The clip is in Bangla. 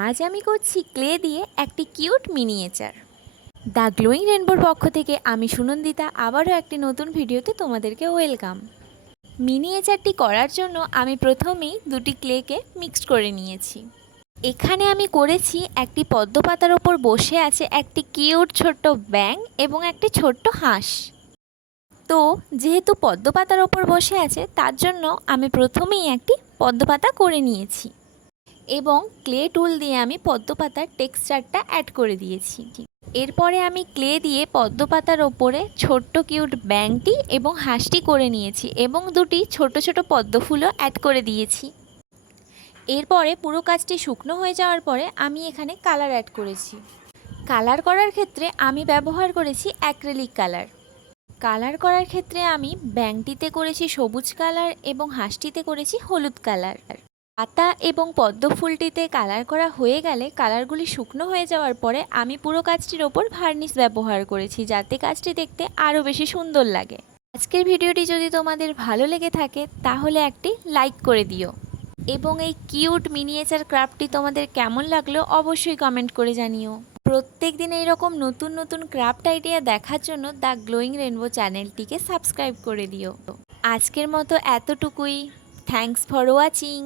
আজ আমি করছি ক্লে দিয়ে একটি কিউট মিনিয়েচার। দ্য গ্লোয়িং রেনবোর পক্ষ থেকে আমি সুনন্দিতা আবারও একটি নতুন ভিডিওতে তোমাদেরকে ওয়েলকাম। মিনিয়েচারটি করার জন্য আমি প্রথমেই দুটি ক্লেকে মিক্সড করে নিয়েছি। এখানে আমি করেছি একটি পদ্ম পাতার ওপর বসে আছে একটি কিউট ছোট্ট ব্যাঙ এবং একটি ছোট্ট হাঁস। তো যেহেতু পদ্ম পাতার ওপর বসে আছে তার জন্য আমি প্রথমেই একটি পদ্ম পাতা করে নিয়েছি এবং ক্লে টুল দিয়ে আমি পদ্ম পাতার টেক্সচারটা অ্যাড করে দিয়েছি। এরপরে আমি ক্লে দিয়ে পদ্ম পাতার ওপরে ছোট্ট কিউট ব্যাঙটি এবং হাঁসটি করে নিয়েছি এবং দুটি ছোট ছোট পদ্ম ফুলও অ্যাড করে দিয়েছি। এরপরে পুরো কাজটি শুকনো হয়ে যাওয়ার পরে আমি এখানে কালার অ্যাড করেছি। কালার করার ক্ষেত্রে আমি ব্যবহার করেছি অ্যাক্রিলিক কালার। কালার করার ক্ষেত্রে আমি ব্যাঙটিতে করেছি সবুজ কালার এবং হাঁসটিতে করেছি হলুদ কালার। পাতা এবং পদ্ম ফুলটিতে কালার করা হয়ে গেলে কালারগুলি শুকনো হয়ে যাওয়ার পরে আমি পুরো কাজটির ওপর ভার্নিশ ব্যবহার করেছি যাতে কাজটি দেখতে আরও বেশি সুন্দর লাগে। আজকের ভিডিওটি যদি তোমাদের ভালো লেগে থাকে তাহলে একটি লাইক করে দিও এবং এই কিউট মিনিয়েচার ক্রাফটটি তোমাদের কেমন লাগলো অবশ্যই কমেন্ট করে জানিও। প্রত্যেক দিন এইরকম নতুন নতুন ক্রাফট আইডিয়া দেখার জন্য দ্য গ্লোয়িং রেনবো চ্যানেলটিকে সাবস্ক্রাইব করে দিও। আজকের মতো এতটুকুই। Thanks for watching.